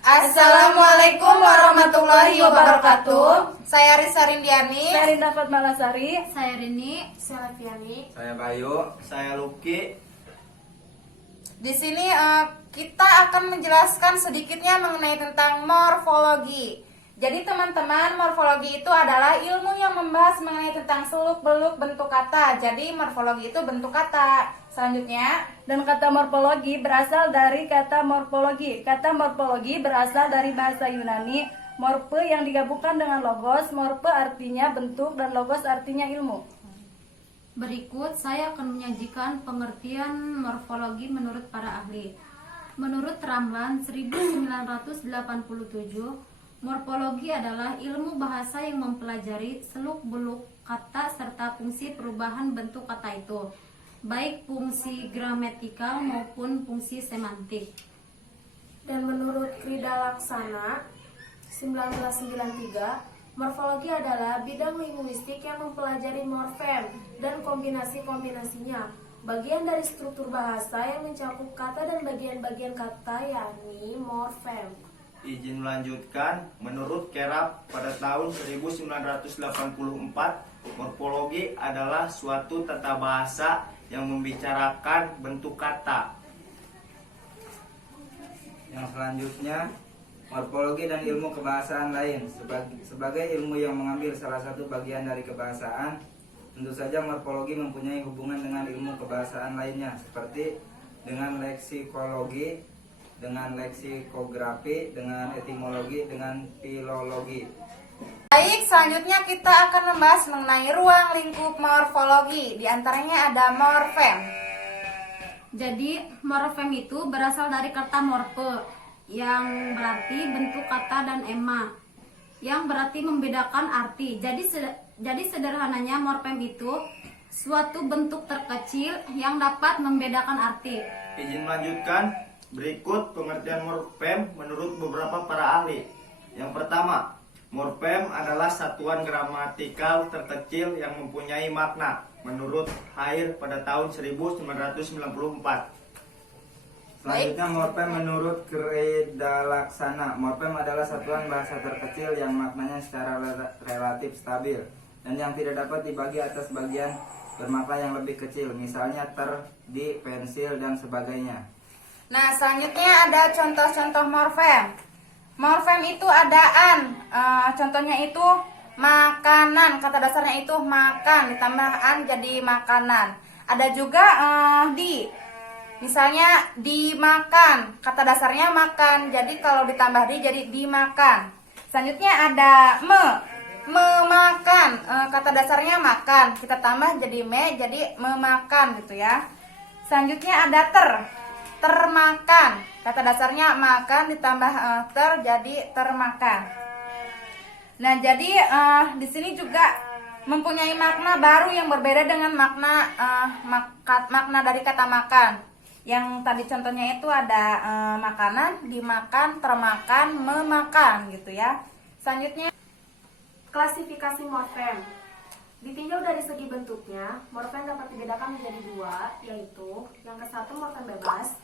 Assalamualaikum warahmatullahi wabarakatuh. Saya Risa Rindiani. Saya Rinda Fatmalasari. Saya Rini. Saya Laviani. Saya Bayu. Saya Luki. Di sini kita akan menjelaskan sedikitnya mengenai tentang morfologi. Jadi teman-teman, morfologi itu adalah ilmu yang membahas mengenai tentang seluk-beluk bentuk kata. Jadi morfologi itu bentuk kata. Selanjutnya, Dan kata morfologi berasal dari kata morfologi. Kata morfologi berasal dari bahasa Yunani, morphe yang digabungkan dengan logos. Morphe artinya bentuk dan logos artinya ilmu. Berikut saya akan menyajikan pengertian morfologi menurut para ahli. Menurut Ramlan 1987, morfologi adalah ilmu bahasa yang mempelajari seluk-beluk kata serta fungsi perubahan bentuk kata itu, baik fungsi gramatikal maupun fungsi semantik. Dan menurut Krida Laksana 1993, morfologi adalah bidang linguistik yang mempelajari morfem dan kombinasi-kombinasinya, bagian dari struktur bahasa yang mencakup kata dan bagian-bagian kata, yakni morfem. Izin melanjutkan, menurut Kerap pada tahun 1984, morfologi adalah suatu tata bahasa yang membicarakan bentuk kata. Yang selanjutnya, morfologi dan ilmu kebahasaan lain. Sebagai ilmu yang mengambil salah satu bagian dari kebahasaan, tentu saja morfologi mempunyai hubungan dengan ilmu kebahasaan lainnya, seperti dengan leksikologi, dengan leksikografi, dengan etimologi, dengan filologi. baik, selanjutnya kita akan membahas mengenai ruang lingkup morfologi. Di antaranya ada morfem. Jadi morfem itu berasal dari kata morphe yang berarti bentuk kata dan ema yang berarti membedakan arti. Jadi sederhananya morfem itu suatu bentuk terkecil yang dapat membedakan arti. Izin melanjutkan, berikut pengertian morfem menurut beberapa para ahli. Yang pertama, morfem adalah satuan gramatikal terkecil yang mempunyai makna menurut Hair pada tahun 1994. Selanjutnya, morfem menurut Krida Laksana. Morfem adalah satuan bahasa terkecil yang maknanya secara relatif stabil dan yang tidak dapat dibagi atas bagian bermakna yang lebih kecil, misalnya ter, di, pensil, dan sebagainya. Nah, selanjutnya ada contoh-contoh morfem. Morfem itu ada an, contohnya itu makanan, kata dasarnya itu makan, ditambah an jadi makanan. Ada juga di, misalnya dimakan, kata dasarnya makan, jadi kalau ditambah di jadi dimakan. Selanjutnya ada memakan, kata dasarnya makan, kita tambah jadi jadi memakan gitu ya. Selanjutnya ada termakan, kata dasarnya makan ditambah ter jadi termakan. Nah, jadi di sini juga mempunyai makna baru yang berbeda dengan makna dari kata makan. Yang tadi contohnya itu ada makanan, dimakan, termakan, memakan gitu ya. Selanjutnya Klasifikasi morfem. Ditinjau dari segi bentuknya, morfem dapat dibedakan menjadi dua, yaitu yang ke satu morfem bebas.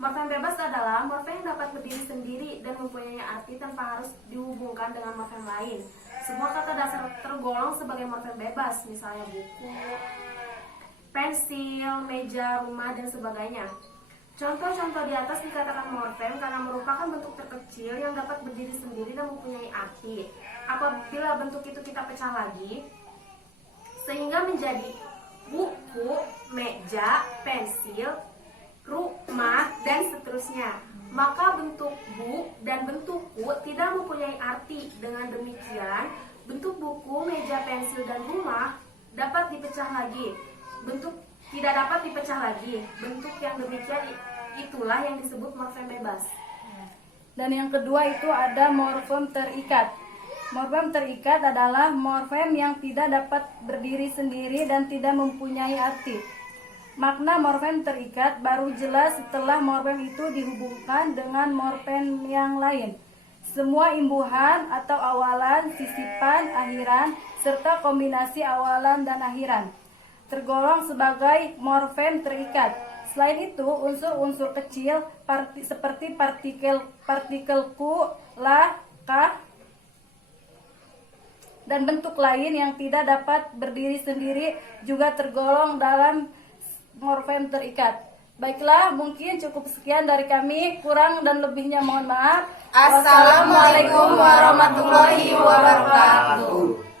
Morfem bebas adalah morfem yang dapat berdiri sendiri dan mempunyai arti tanpa harus dihubungkan dengan morfem lain. Semua kata dasar tergolong sebagai morfem bebas, misalnya buku, pensil, meja, rumah, dan sebagainya. Contoh-contoh di atas dikatakan morfem karena merupakan bentuk terkecil yang dapat berdiri sendiri dan mempunyai arti. Apabila bentuk itu kita pecah lagi, sehingga menjadi buku, meja, pensil, rumah, dan seterusnya, maka bentuk bu dan bentuk ku tidak mempunyai arti. Dengan demikian, bentuk buku, meja, pensil, dan rumah dapat dipecah lagi. Bentuk tidak dapat dipecah lagi. Bentuk yang demikian itulah yang disebut morfem bebas. Dan yang kedua itu ada morfem terikat. Morfem terikat adalah morfem yang tidak dapat berdiri sendiri dan tidak mempunyai arti. Makna morfem terikat baru jelas setelah morfem itu dihubungkan dengan morfem yang lain. Semua imbuhan atau awalan, sisipan, akhiran, serta kombinasi awalan dan akhiran tergolong sebagai morfem terikat. Selain itu, unsur-unsur kecil seperti partikel ku, la, ka, dan bentuk lain yang tidak dapat berdiri sendiri juga tergolong dalam morfem terikat. Baiklah, mungkin cukup sekian dari kami. Kurang dan lebihnya mohon maaf. Assalamualaikum warahmatullahi wabarakatuh.